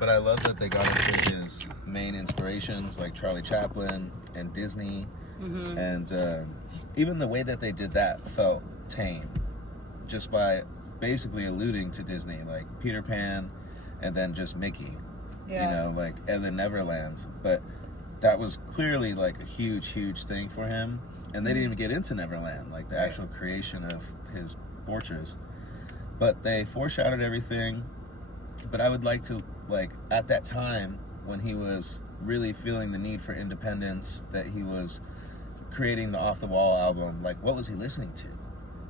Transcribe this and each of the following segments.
But I love that they got into his main inspirations like Charlie Chaplin and Disney. Mm-hmm. And even the way that they did that felt tame. Just by basically alluding to Disney, like Peter Pan and then just Mickey. Yeah. You know, like, and then Neverland. But that was clearly like a huge, huge thing for him. And they didn't even get into Neverland, like the actual creation of his fortress. But they foreshadowed everything. But I would like to, like, at that time when he was really feeling the need for independence, that he was creating the Off the Wall album, like, what was he listening to?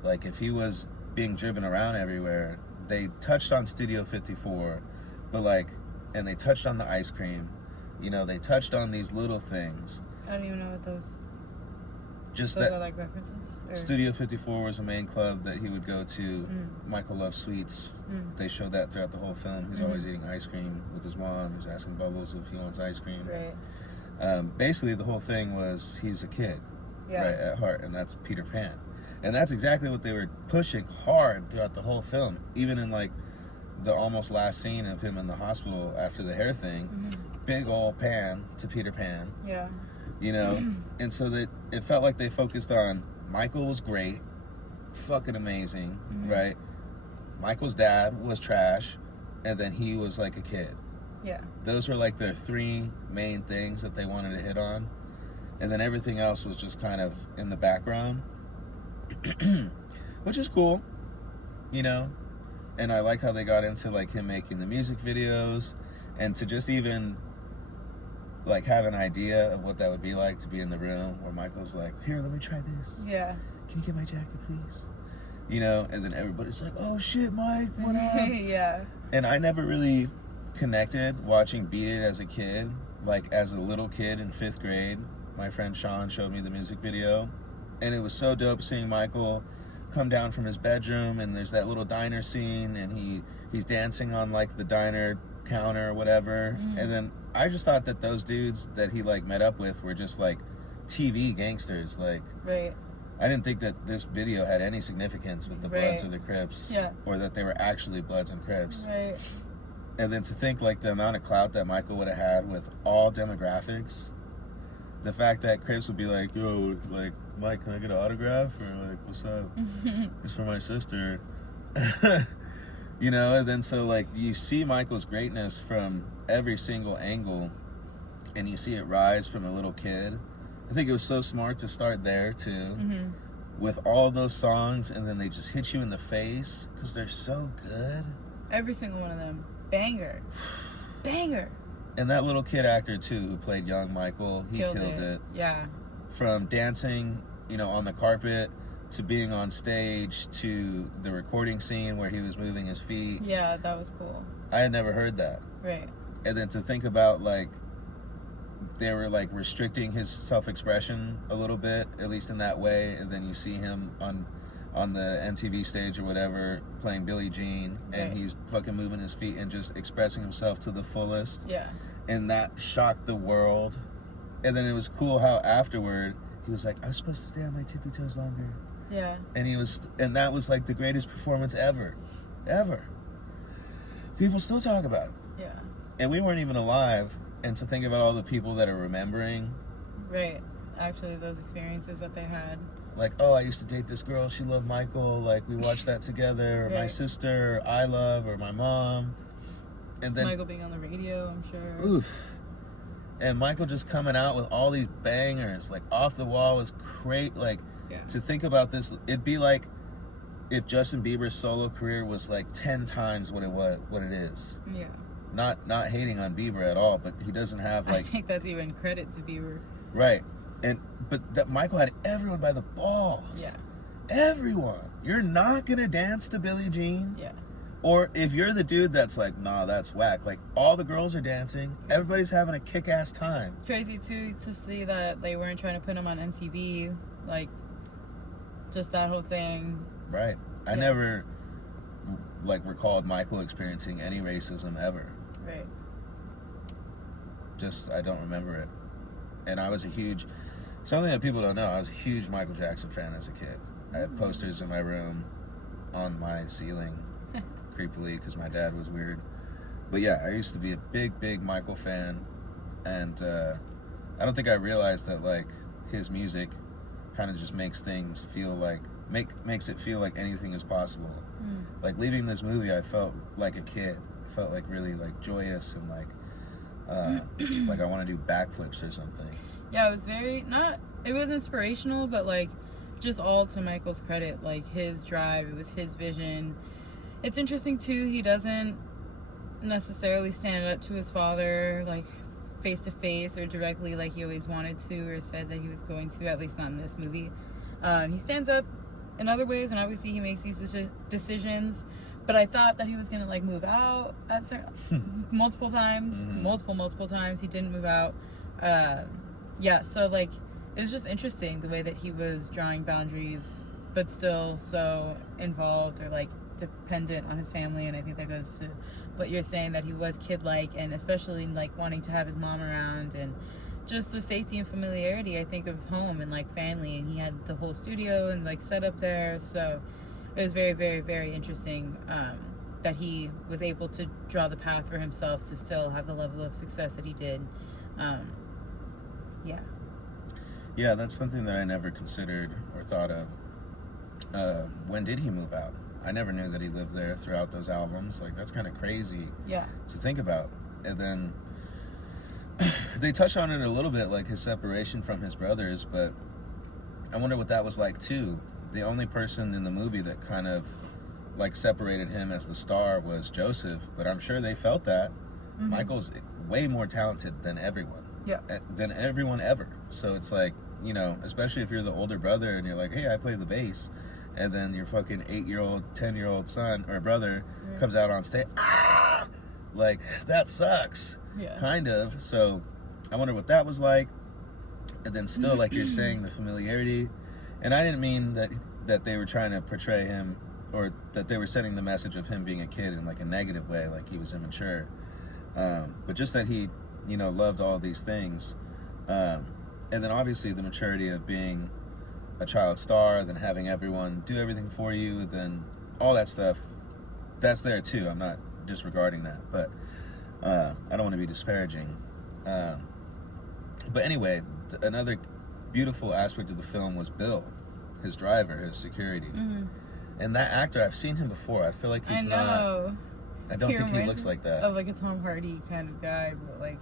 Like, if he was being driven around everywhere, they touched on Studio 54, but like, and they touched on the ice cream, you know, they touched on these little things. I don't even know what those. Just those that are like references. Or? Studio 54 was a main club that he would go to. Michael loved sweets. They showed that throughout the whole film. He's always eating ice cream with his mom. He's asking Bubbles if he wants ice cream. Right. Basically, the whole thing was he's a kid, right, at heart, and that's Peter Pan. And that's exactly what they were pushing hard throughout the whole film. Even in, like, the almost last scene of him in the hospital after the hair thing, big old pan to Peter Pan. Yeah. You know? And so that it felt like they focused on Michael was great, fucking amazing, right? Michael's dad was trash, and then he was like a kid. Yeah. Those were like their three main things that they wanted to hit on. And then everything else was just kind of in the background. Which is cool, you know? And I like how they got into like him making the music videos, and to just even like have an idea of what that would be like to be in the room where Michael's like, here, let me try this. Yeah. Can you get my jacket, please? You know, and then everybody's like, oh shit, Mike, what up? Yeah. And I never really connected watching Beat It as a kid. Like, as a little kid in 5th grade, my friend Sean showed me the music video, and it was so dope seeing Michael come down from his bedroom, and there's that little diner scene, and he's dancing on like the diner counter or whatever. And then I just thought that those dudes that he like met up with were just like TV gangsters. Like, right. I didn't think that this video had any significance with the Bloods or the Crips, Yeah. or that they were actually Bloods and Crips. Right. And then to think like the amount of clout that Michael would have had with all demographics, the fact that Crips would be like, yo, like, Mike, can I get an autograph? Or like, what's up? It's for my sister. You know, and then so like you see Michael's greatness from every single angle, and you see it rise from a little kid. I think it was so smart to start there too, with all those songs, and then they just hit you in the face because they're so good. Every single one of them. Banger. Banger. And that little kid actor too, who played young Michael, he killed it. Yeah. From dancing, you know, on the carpet, to being on stage, to the recording scene where he was moving his feet. Yeah, that was cool. I had never heard that. Right. And then to think about, like, they were like restricting his self-expression a little bit, at least in that way, and then you see him on the MTV stage or whatever playing Billie Jean, and he's fucking moving his feet and just expressing himself to the fullest. Yeah. And that shocked the world. And then it was cool how afterward he was like, I was supposed to stay on my tippy toes longer. Yeah. And that was like the greatest performance ever. People still talk about it. Yeah. And we weren't even alive. And to think about all the people that are remembering. Right. Actually, those experiences that they had. Like, oh, I used to date this girl. She loved Michael. Like, we watched that together. Or my sister, or I love, or my mom. And then Michael being on the radio, I'm sure. Oof. And Michael just coming out with all these bangers. Like, Off the Wall was great. Like, to think about this, it'd be like if Justin Bieber's solo career was like 10 times what it is. Yeah. Not hating on Bieber at all, but he doesn't have like. I think that's even credit to Bieber. Right, but that Michael had everyone by the balls. Yeah. Everyone. You're not gonna dance to Billie Jean. Yeah. Or if you're the dude that's like, nah, that's whack. Like, all the girls are dancing. Everybody's having a kick-ass time. Crazy too to see that they weren't trying to put him on MTV, like, just that whole thing. Right. I never like recalled Michael experiencing any racism ever. Right. Just, I don't remember it. And I was something that people don't know, I was a huge Michael Jackson fan as a kid. I had posters in my room on my ceiling, creepily, because my dad was weird. But yeah, I used to be a big Michael fan, and I don't think I realized that like his music kind of just makes things feel like makes it feel like anything is possible. Like leaving this movie, I felt like a kid. I felt like really like joyous and like I want to do backflips or something. Yeah, it was it was inspirational, but like just all to Michael's credit, like his drive, it was his vision. It's interesting too, he doesn't necessarily stand up to his father like face to face or directly like he always wanted to or said that he was going to, at least not in this movie. He stands up in other ways, and obviously he makes these decisions, but I thought that he was gonna like move out at multiple times. Multiple times he didn't move out. Yeah, so like it was just interesting the way that he was drawing boundaries but still so involved or like dependent on his family. And I think that goes to what you're saying, that he was kid-like, and especially like wanting to have his mom around and just the safety and familiarity, I think, of home and like family. And he had the whole studio and like set up there, so it was very interesting that he was able to draw the path for himself to still have the level of success that he did. Yeah, that's something that I never considered or thought of. When did he move out? I never knew that he lived there throughout those albums. Like, that's kind of crazy to think about. And then they touch on it a little bit, like his separation from his brothers, but I wonder what that was like too. The only person in the movie that kind of like separated him as the star was Joseph, but I'm sure they felt that. Michael's way more talented than everyone. Than everyone ever. So it's like, you know, especially if you're the older brother and you're like, hey, I play the bass, and then your fucking 8-year-old, 10-year-old son or brother comes out on stage, like, that sucks. Kind of. So I wonder what that was like. And then still, like you're saying, the familiarity. And I didn't mean that they were trying to portray him, or that they were sending the message of him being a kid in like a negative way, like he was immature. But just that he, you know, loved all these things. And then obviously the maturity of being a child star, then having everyone do everything for you, then all that stuff, that's there too. I'm not disregarding that, but I don't want to be disparaging. But anyway, another beautiful aspect of the film was Bill, his driver, his security. And that actor, I've seen him before. I feel like he's not... I don't think he looks like that. Of like a Tom Hardy kind of guy, but like,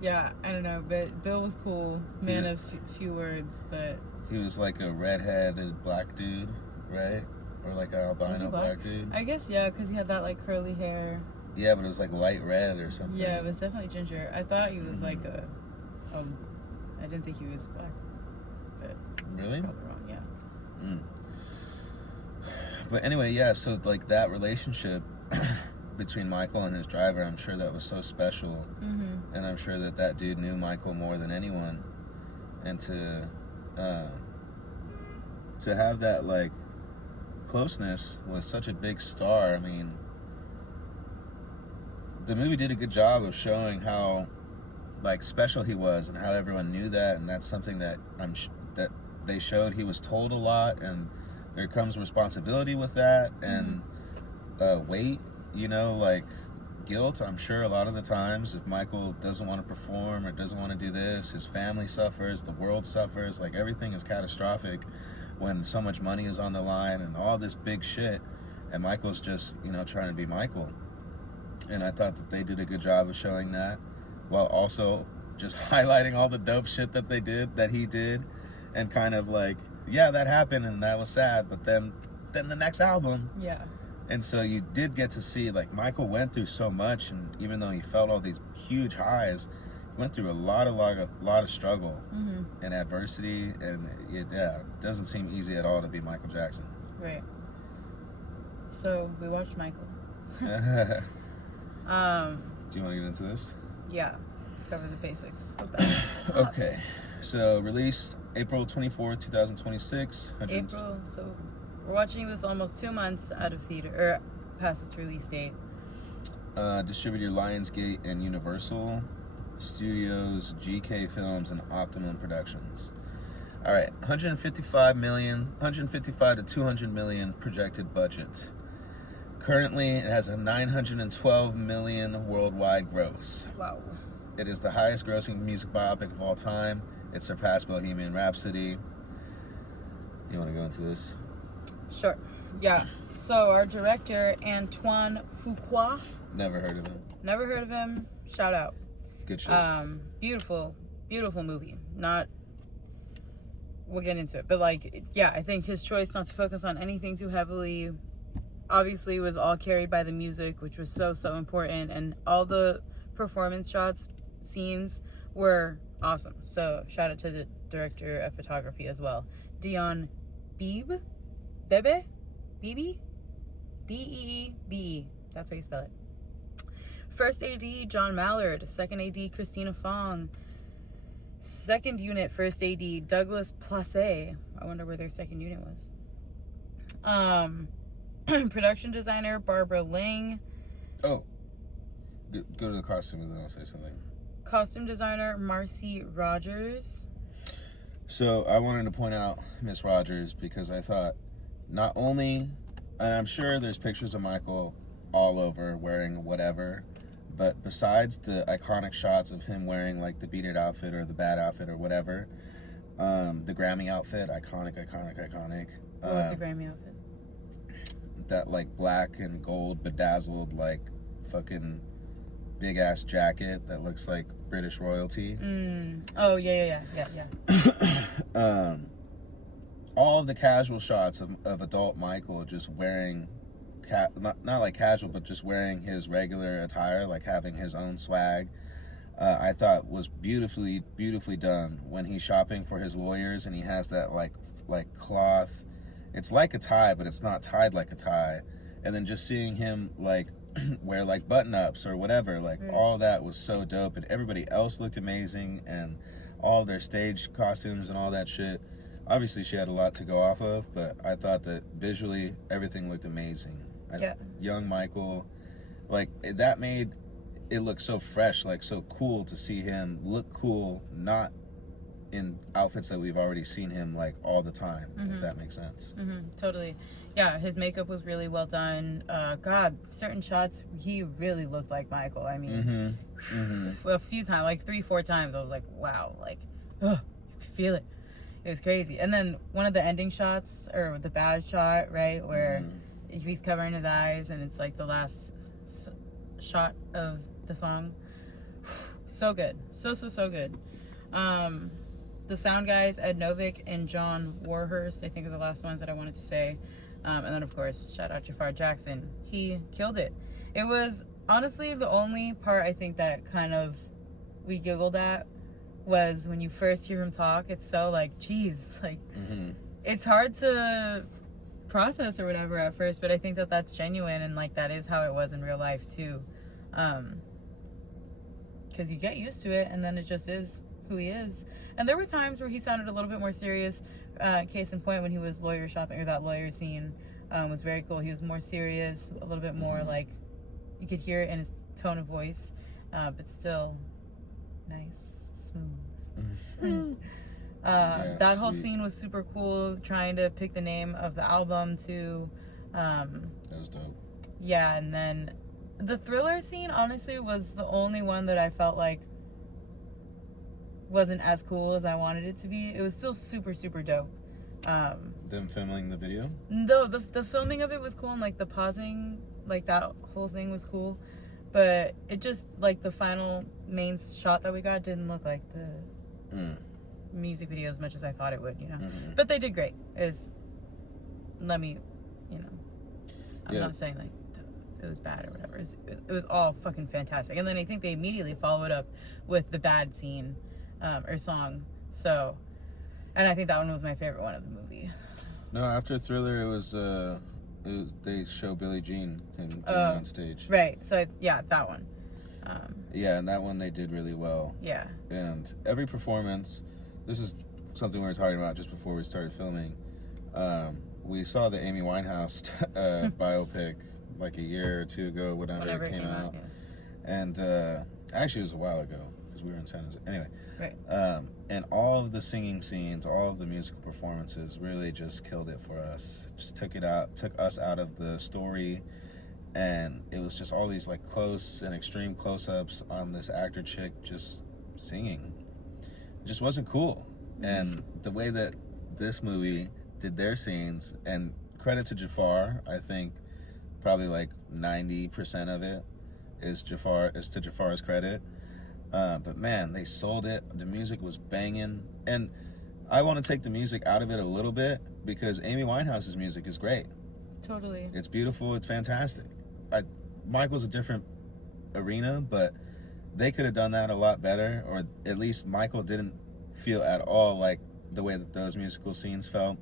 yeah, I don't know. But Bill was cool, man of few words, but he was like a redheaded black dude, right? Or like an albino black dude. I guess because he had that like curly hair. Yeah, but it was like light red or something. Yeah, it was definitely ginger. I thought he was like I didn't think he was black. But really? Probably wrong. Yeah. But anyway, so like that relationship between Michael and his driver, I'm sure that was so special. And I'm sure that dude knew Michael more than anyone. And to have that like closeness with such a big star, I mean, the movie did a good job of showing how like special he was and how everyone knew that, and that's something that that they showed. He was told a lot, and there comes responsibility with that, and weight, you know, like guilt. I'm sure a lot of the times if Michael doesn't want to perform or doesn't want to do this, his family suffers, the world suffers, like everything is catastrophic when so much money is on the line and all this big shit, and Michael's just, you know, trying to be Michael. And I thought that they did a good job of showing that, while also just highlighting all the dope shit that he did, and kind of like, yeah, that happened and that was sad, but then the next album. And so you did get to see, like, Michael went through so much, and even though he felt all these huge highs, he went through a lot of struggle and adversity, and it doesn't seem easy at all to be Michael Jackson. Right. So we watched Michael. Do you want to get into this? Yeah, let's cover the basics. Let's go back. Okay, so released April 24th, 2026. April, so we're watching this almost 2 months out of theater, or past its release date. Distributor Lionsgate and Universal Studios, GK Films, and Optimum Productions. All right, 155 to 200 million projected budget. Currently, it has a 912 million worldwide gross. Wow. It is the highest grossing music biopic of all time. It surpassed Bohemian Rhapsody. You want to go into this? Sure. Yeah. So our director, Antoine Fuqua. Never heard of him. Never heard of him. Shout out. Good shit. Beautiful, beautiful movie. We'll get into it. But like, yeah, I think his choice not to focus on anything too heavily obviously was all carried by the music, which was so important. And all the performance shots, scenes were awesome. So shout out to the director of photography as well. Dion Beebe? Bebe? Beebe? B-E-E-B-E. That's how you spell it. First AD, John Mallard. Second AD, Christina Fong. Second unit, first AD, Douglas Place. I wonder where their second unit was. Production designer, Barbara Ling. Oh. Go to the costume and then I'll say something. Costume designer, Marcy Rogers. So I wanted to point out Miss Rogers because I thought not only, and I'm sure there's pictures of Michael all over wearing whatever, but besides the iconic shots of him wearing like the Beat It outfit or the Bad outfit or whatever, the Grammy outfit, iconic. What was the Grammy outfit? That like black and gold bedazzled like fucking big ass jacket that looks like British royalty. Oh yeah. All of the casual shots of adult Michael just wearing not like casual, but just wearing his regular attire, like having his own swag, I thought was beautifully done. When he's shopping for his lawyers and he has that like cloth, it's like a tie, but it's not tied like a tie. And then just seeing him like wear like button-ups or whatever, like all that was so dope. And everybody else looked amazing, and all their stage costumes and all that shit. Obviously she had a lot to go off of, but I thought that visually everything looked amazing. Young Michael, like that made it look so fresh, like so cool to see him look cool, not in outfits that we've already seen him like all the time, if that makes sense. Totally. Yeah, his makeup was really well done. God, certain shots he really looked like Michael. I mean, a few times, like 3-4 times, I was like, wow, like, oh, you could feel it. It was crazy. And then one of the ending shots, or the bad shot, right, where he's covering his eyes and it's like the last shot of the song. So good. So good. The sound guys, Ed Novick and John Warhurst, I think are the last ones that I wanted to say. And then, of course, shout out Jaafar Jackson. He killed it. It was honestly the only part I think that kind of we giggled at was when you first hear him talk. It's so like, geez, like it's hard to process or whatever at first, but I think that that's genuine, and like that is how it was in real life too. Because you get used to it, and then it just is who he is. And there were times where he sounded a little bit more serious. Case in point, when he was lawyer shopping, or that lawyer scene was very cool. He was more serious, a little bit more like you could hear it in his tone of voice, but still nice, smooth. That whole scene was super cool. Trying to pick the name of the album too. That was dope. Yeah, and then the Thriller scene honestly was the only one that I felt like wasn't as cool as I wanted it to be. It was still super dope. Them filming the video? No, the filming of it was cool, and like the pausing, like that whole thing was cool. But it just, like, the final main shot that we got didn't look like the music video as much as I thought it would, you know. But they did great. I'm not saying like it was bad or whatever. It was all fucking fantastic. And then I think they immediately followed up with the bad scene or song. So, and I think that one was my favorite one of the movie. No, after Thriller, it was they show Billie Jean getting on stage. Right. So that one. Yeah, and that one they did really well. Yeah. And every performance, this is something we were talking about just before we started filming. We saw the Amy Winehouse biopic like a year or two ago, whenever it came out. Yeah. And actually it was a while ago because we were in San Jose. Anyway. Right. And all of the singing scenes, all of the musical performances really just killed it for us. Just took us out of the story and it was just all these like close and extreme close-ups on this actor chick just singing. It just wasn't cool. And the way that this movie did their scenes, and credit to Jafar, I think probably like 90% of it is to Jafar's credit. But man, they sold it. The music was banging, and I want to take the music out of it a little bit because Amy Winehouse's music is great. Totally. It's beautiful. It's fantastic. Michael's a different arena, but they could have done that a lot better, or at least Michael didn't feel at all like the way that those musical scenes felt.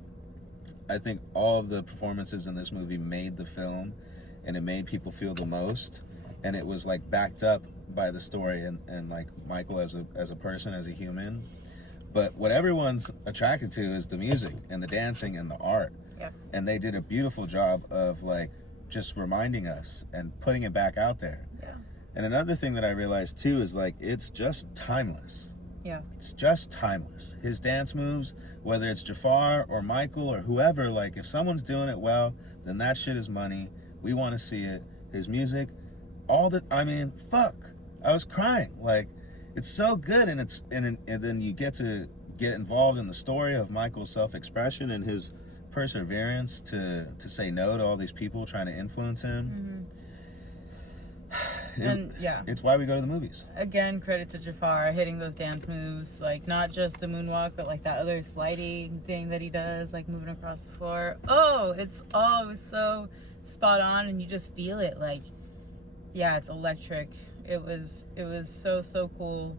I think all of the performances in this movie made the film, and it made people feel the most, and it was like backed up by the story and like Michael as a person, as a human. But what everyone's attracted to is the music and the dancing and the art. Yep. And they did a beautiful job of like just reminding us and putting it back out there. Yeah. And another thing that I realized too is like it's just timeless. Yeah. It's just timeless. His dance moves, whether it's Jafar or Michael or whoever, like if someone's doing it well, then that shit is money. We want to see it. His music, fuck. I was crying. Like, it's so good, and then you get to get involved in the story of Michael's self-expression and his perseverance to say no to all these people trying to influence him. And yeah, it's why we go to the movies. Again, credit to Jafar hitting those dance moves, like not just the moonwalk, but like that other sliding thing that he does, like moving across the floor. It was so spot on, and you just feel it. Like, yeah, it's electric. It was so cool,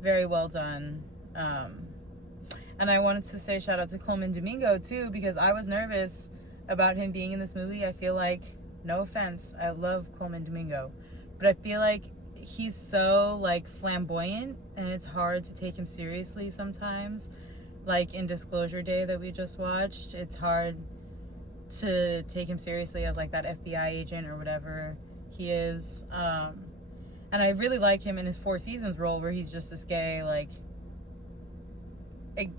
very well done. And I wanted to say shout out to Coleman Domingo too, because I was nervous about him being in this movie. I feel like, no offense, I love Coleman Domingo, but I feel like he's so like flamboyant, and it's hard to take him seriously sometimes. Like in Disclosure Day that we just watched, it's hard to take him seriously as like that FBI agent or whatever he is. And I really like him in his Four Seasons role, where he's just this gay, like,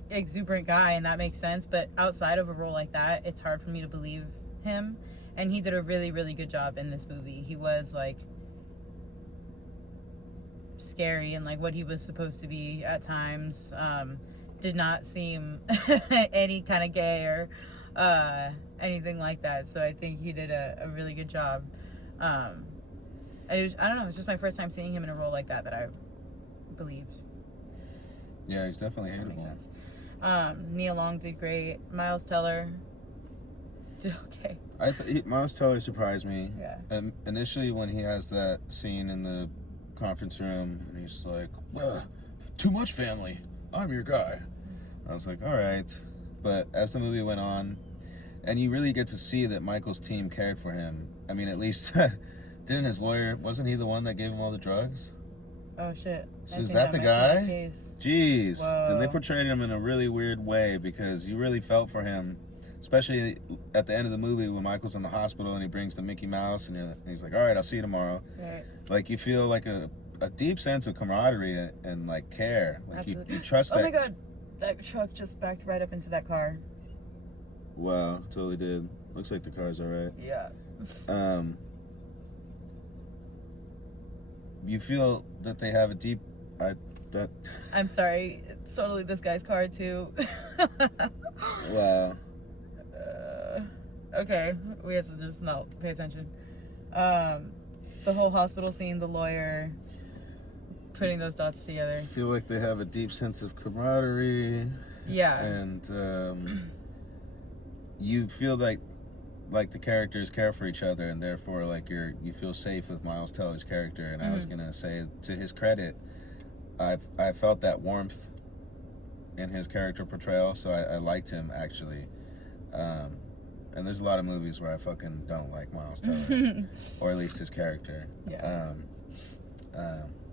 exuberant guy, and that makes sense. But outside of a role like that, it's hard for me to believe him. And he did a really, really good job in this movie. He was, like, scary and, like, what he was supposed to be at times. Did not seem any kind of gay or anything like that. So I think he did a really good job. I don't know, it's just my first time seeing him in a role like that I believed. Yeah, he's definitely That makes hateable. sense. Nia Long did great. Miles Teller did okay. Miles Teller surprised me. Yeah. And initially when he has that scene in the conference room, and he's like, too much family. I'm your guy. I was like, all right. But as the movie went on, and you really get to see that Michael's team cared for him. I mean, at least... Didn't his lawyer, wasn't he the one that gave him all the drugs? Oh, shit. So is that the guy? Jeez. Whoa. Then they portrayed him in a really weird way, because you really felt for him, especially at the end of the movie when Michael's in the hospital and he brings the Mickey Mouse and he's like, all right, I'll see you tomorrow. Right. Like, you feel like a deep sense of camaraderie and like care. Like you trust that. Oh my God. That truck just backed right up into that car. Wow, totally did. Looks like the car's all right. Yeah. You feel that they have a deep... I'm sorry. It's totally this guy's car, too. Wow. Okay. We have to just not pay attention. The whole hospital scene, the lawyer, putting those dots together. I feel like they have a deep sense of camaraderie. Yeah. And you feel like the characters care for each other, and therefore like you feel safe with Miles Teller's character. And I was gonna say, to his credit, I felt that warmth in his character portrayal, so I liked him actually. And there's a lot of movies where I fucking don't like Miles Teller, or at least his character. Yeah.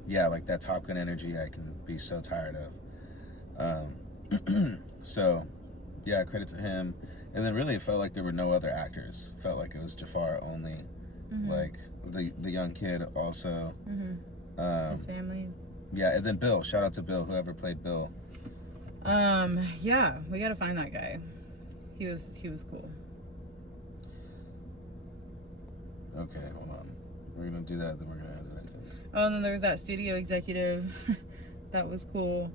Yeah, like that Top Gun energy I can be so tired of. So yeah, credit to him. And then really it felt like there were no other actors. Felt like it was Jafar only. Like the young kid also. His family. Yeah, and then Bill. Shout out to Bill, whoever played Bill. Yeah, we gotta find that guy. He was cool. Okay, hold on. We're gonna do that, then we're gonna end it, I think. Oh, and then there was that studio executive. That was cool.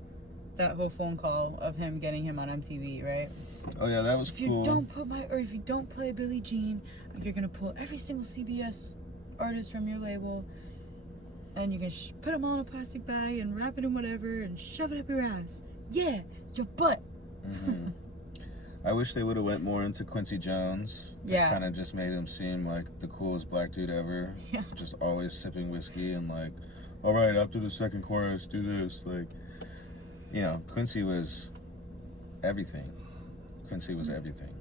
That whole phone call of him getting him on MTV, right? Oh yeah, that was cool. If you don't play Billie Jean, you're gonna pull every single CBS artist from your label, and you're gonna put them all in a plastic bag and wrap it in whatever and shove it up your ass. Yeah, your butt. Mm-hmm. I wish they would have went more into Quincy Jones. Yeah. Kind of just made him seem like the coolest black dude ever. Yeah. Just always sipping whiskey and like, all right, after the second chorus, do this. Like, you know, Quincy was everything. Quincy was everything.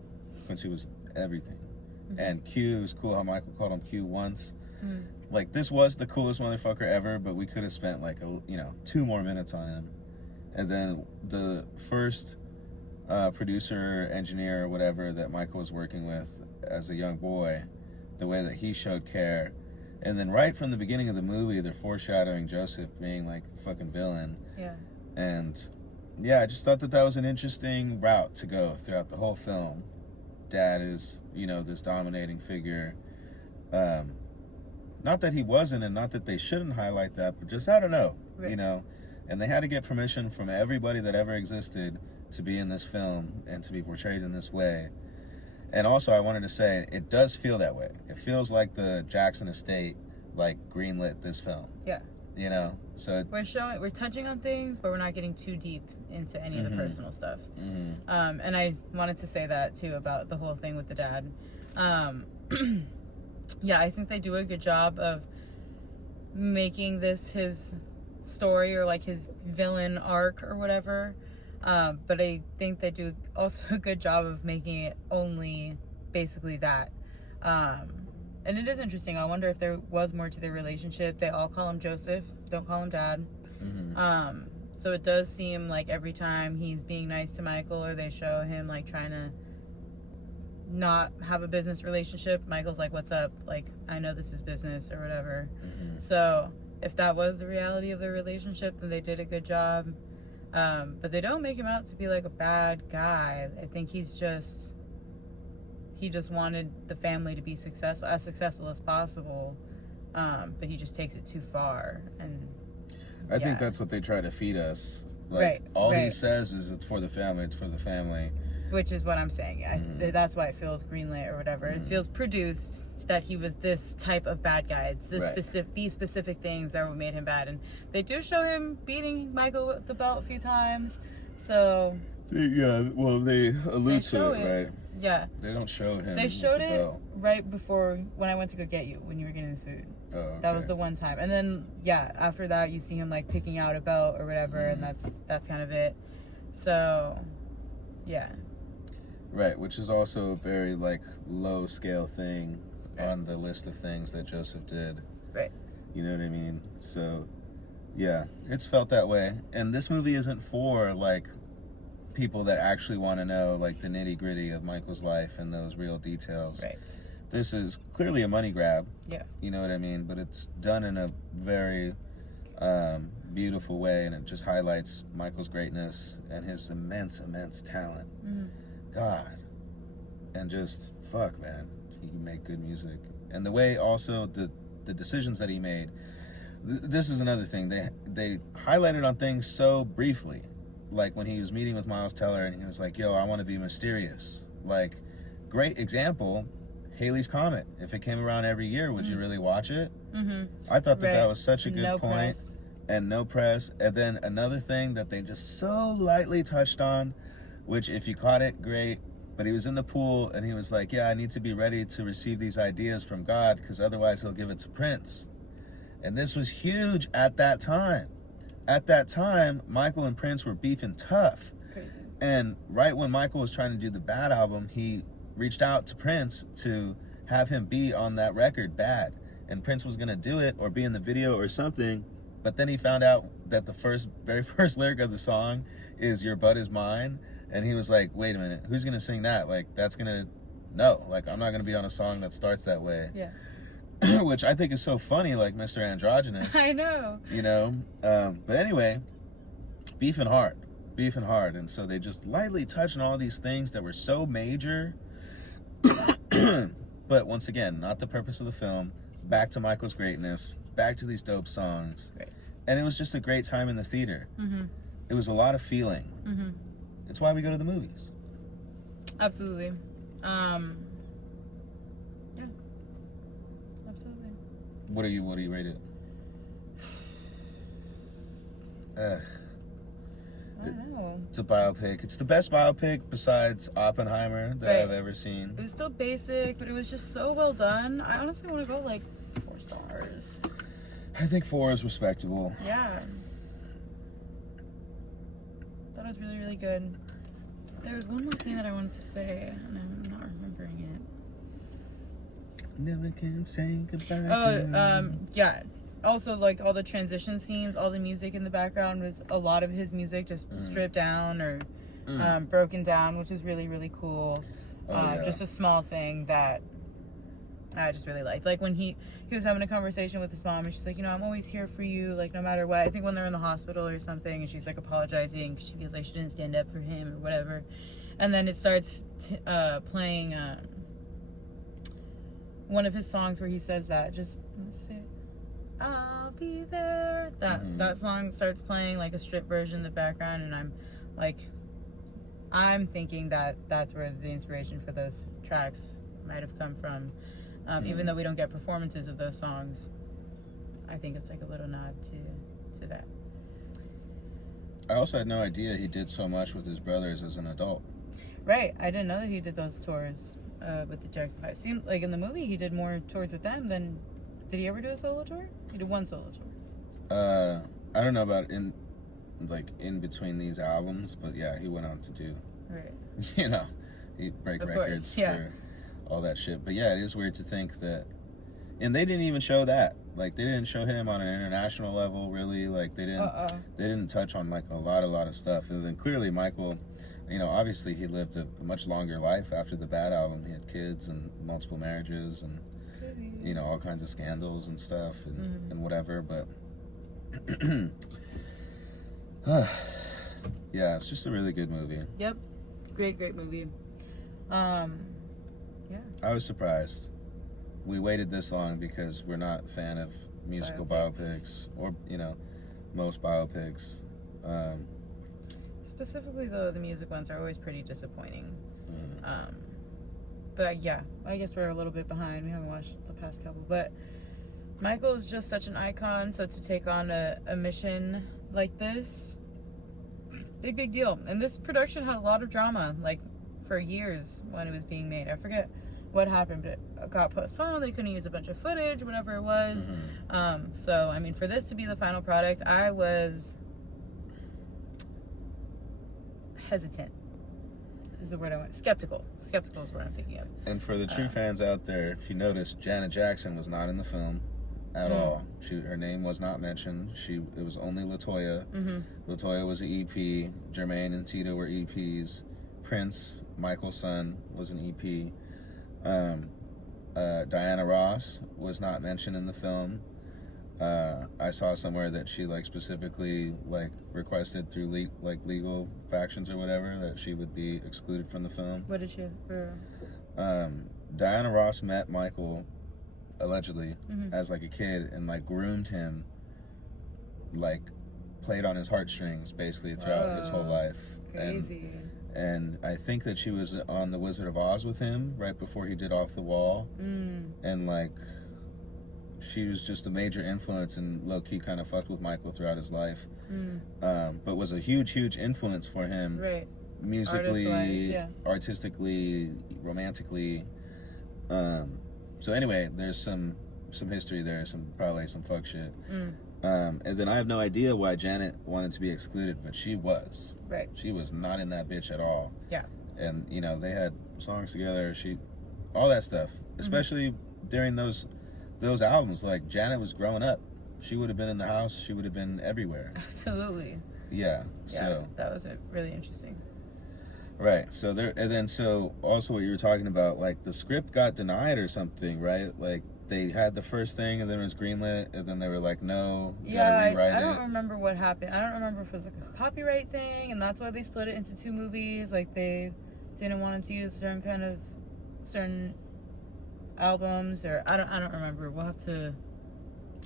Quincy was everything. Mm-hmm. And Q, it was cool how Michael called him Q once. Mm. Like, this was the coolest motherfucker ever, but we could have spent like, 2 more minutes on him. And then the first producer, engineer, or whatever that Michael was working with as a young boy, the way that he showed care. And then right from the beginning of the movie, they're foreshadowing Joseph being like a fucking villain. Yeah. And yeah, I just thought that was an interesting route to go throughout the whole film. Dad is, this dominating figure. Not that he wasn't, and not that they shouldn't highlight that, but just, I don't know, right. And they had to get permission from everybody that ever existed to be in this film and to be portrayed in this way. And also, I wanted to say, it does feel that way. It feels like the Jackson estate, like, greenlit this film. Yeah. So we're touching on things, but we're not getting too deep into any of the personal stuff. Mm-hmm. And I wanted to say that too about the whole thing with the dad. Yeah, I think they do a good job of making this his story or like his villain arc or whatever. But I think they do also a good job of making it only basically that. And it is interesting. I wonder if there was more to their relationship. They all call him Joseph, don't call him Dad. Mm-hmm. So it does seem like every time he's being nice to Michael or they show him like trying to not have a business relationship, Michael's like, what's up? Like, I know this is business or whatever. Mm-hmm. So if that was the reality of their relationship, then they did a good job. But they don't make him out to be like a bad guy. I think he just wanted the family to be successful as possible. But he just takes it too far. And I think that's what they try to feed us. Like, all he says is it's for the family. Which is what I'm saying. Yeah, that's why it feels greenlit or whatever. It feels produced that he was this type of bad guy. It's these specific things that made him bad. And they do show him beating Michael with the belt a few times. So yeah, well, they allude to it, right? Yeah. They don't show him. They showed it belt right before when I went to go get you when you were getting the food. Oh, okay. That was the one time. And then after that you see him like picking out a belt or whatever, and that's kind of it. So yeah. Right, which is also a very like low scale thing on the list of things that Joseph did. Right. You know what I mean? So yeah, it's felt that way. And this movie isn't for like people that actually want to know like the nitty gritty of Michael's life and those real details. Right. This is clearly a money grab. Yeah. You know what I mean? But it's done in a very beautiful way, and it just highlights Michael's greatness and his immense talent. Mm-hmm. God. And just, fuck, man. He can make good music. And the way also the decisions that he made. This is another thing. They highlighted on things so briefly. Like when he was meeting with Miles Teller and he was like, yo, I want to be mysterious. Like, great example, Halley's Comet. If it came around every year, would you really watch it? Mm-hmm. I thought that was such a good point. Press. And no press. And then another thing that they just so lightly touched on, which if you caught it, great. But he was in the pool and he was like, yeah, I need to be ready to receive these ideas from God because otherwise he'll give it to Prince. And this was huge at that time. At that time, Michael and Prince were beefing tough. Crazy. And right when Michael was trying to do the Bad album, he reached out to Prince to have him be on that record, Bad. And Prince was going to do it or be in the video or something. But then he found out that the very first lyric of the song is Your Butt Is Mine. And he was like, wait a minute, who's going to sing that? Like, no, like, I'm not going to be on a song that starts that way. Yeah. Which I think is so funny, like Mr. Androgynous. I know. You know? But anyway, beefing hard. And so they just lightly touched on all these things that were so major. But once again, not the purpose of the film. Back to Michael's greatness. Back to these dope songs. Right. And it was just a great time in the theater. Mm-hmm. It was a lot of feeling. Mm-hmm. It's why we go to the movies. Absolutely. Yeah. Absolutely. What do you rate it? I don't know. It's a biopic. It's the best biopic besides Oppenheimer that Right. I've ever seen. It was still basic, but it was just so well done. I honestly want to go like 4 stars. I think 4 is respectable. Yeah. Thought it was really, really good. There was one more thing that I wanted to say, and I'm not remembering it. Never can say goodbye. Yeah. Also, like, all the transition scenes, all the music in the background was a lot of his music just stripped down or broken down, which is really, really cool. Yeah. Just a small thing that I just really liked. Like, when he was having a conversation with his mom, and she's like, I'm always here for you, like, no matter what. I think when they're in the hospital or something, and she's, like, apologizing because she feels like she didn't stand up for him or whatever. And then it starts playing one of his songs where he says that. Just, let's see. I'll be there. That song starts playing, like, a strip version in the background, and I'm thinking that that's where the inspiration for those tracks might have come from. Even though we don't get performances of those songs, I think it's like a little nod to that. I also had no idea he did so much with his brothers as an adult. Right. I didn't know that he did those tours with the Jackson 5. It seemed like in the movie he did more tours with them than... Did he ever do a solo tour? He did one solo tour. I don't know about in between these albums, but yeah, he went on to do... Right. He'd break Of records course, yeah. for all that shit. But yeah, it is weird to think that... And they didn't even show that. Like, they didn't show him on an international level, really. Like, they didn't touch on, like, a lot of stuff. And then clearly Michael, obviously he lived a much longer life after the Bad album. He had kids and multiple marriages and, all kinds of scandals and stuff and whatever. But, yeah, it's just a really good movie. Yep. Great movie. Yeah. I was surprised. We waited this long because we're not a fan of musical biopics or, most biopics. Specifically, though, the music ones are always pretty disappointing. But yeah, I guess we're a little bit behind. We haven't watched the past couple. But Michael is just such an icon. So to take on a mission like this, big deal. And this production had a lot of drama, like, for years when it was being made. I forget what happened, but it got postponed. They couldn't use a bunch of footage, whatever it was. So, I mean, for this to be the final product, I was hesitant is the word I want. Skeptical is what I'm thinking of. And for the true fans out there, if you notice, Janet Jackson was not in the film at all. Her name was not mentioned. It was only LaToya. LaToya was an EP. Jermaine and Tito were EPs. Prince, Michael's son, was an EP. Diana Ross was not mentioned in the film. I saw somewhere that she specifically requested through legal factions or whatever that she would be excluded from the film. What did she? Diana Ross met Michael allegedly as a kid and groomed him, played on his heartstrings basically throughout his whole life. Crazy. And I think that she was on The Wizard of Oz with him right before he did Off the Wall. And she was just a major influence and low-key kind of fucked with Michael throughout his life. But was a huge influence for him. Right. Musically, artistically, romantically. So anyway, there's some history there, probably some fuck shit. And then I have no idea why Janet wanted to be excluded, but she was. Right. She was not in that bitch at all. Yeah. And, they had songs together, all that stuff. Especially during those albums, Janet was growing up. She would have been in the house, she would have been everywhere. Absolutely. Yeah. So that was really interesting. Right. So so also what you were talking about, the script got denied or something, right? They had the first thing and then it was greenlit and then they were like, no, you gotta rewrite it. I don't remember what happened. I don't remember if it was a copyright thing and that's why they split it into 2 movies. They didn't want him to use certain albums, or I don't remember. We'll have to.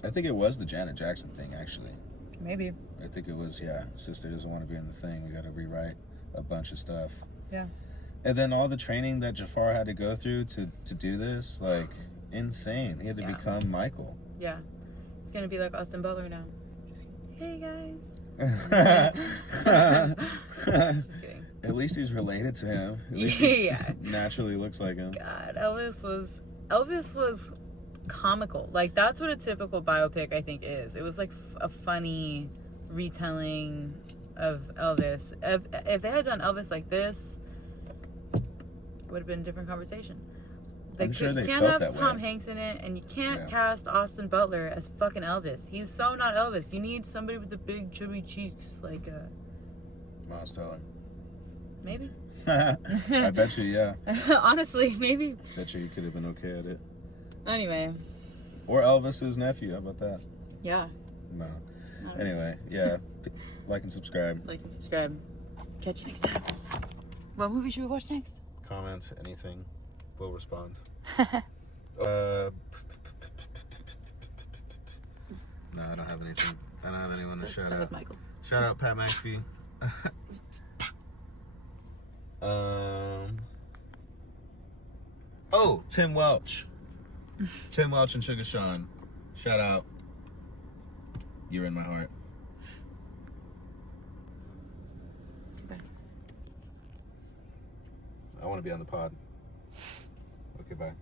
I think it was the Janet Jackson thing, actually. Maybe. I think it was, yeah. Sister doesn't want to be in the thing. We got to rewrite a bunch of stuff. Yeah. And then all the training that Jaafar had to go through to do this, like, insane. He had to become Michael. Yeah. It's going to be like Austin Butler now. Just kidding. Hey, guys. Just kidding. At least he's related to him. At least he naturally looks like him. God, Elvis was comical. Like, that's what a typical biopic, I think, is. It was like a funny retelling of Elvis. If they had done Elvis like this, it would have been a different conversation. I'm sure they can't felt have that Tom way. Hanks in it, and you can't cast Austin Butler as fucking Elvis. He's so not Elvis. You need somebody with the big chubby cheeks, like Miles Teller. Maybe. I bet you, yeah. Honestly, maybe. Bet you could have been okay at it. Anyway. Or Elvis's nephew. How about that? Yeah. No. Anyway, yeah. Like and subscribe. Like and subscribe. Catch you next time. What movie should we watch next? Comment, anything. We'll respond. No, I don't have anything. I don't have anyone to shout out. That was Michael. Shout out Pat McAfee. Oh, Tim Welch. Tim Welch and Sugar Sean. Shout out. You're in my heart. Bye. I want to be on the pod. Okay, bye.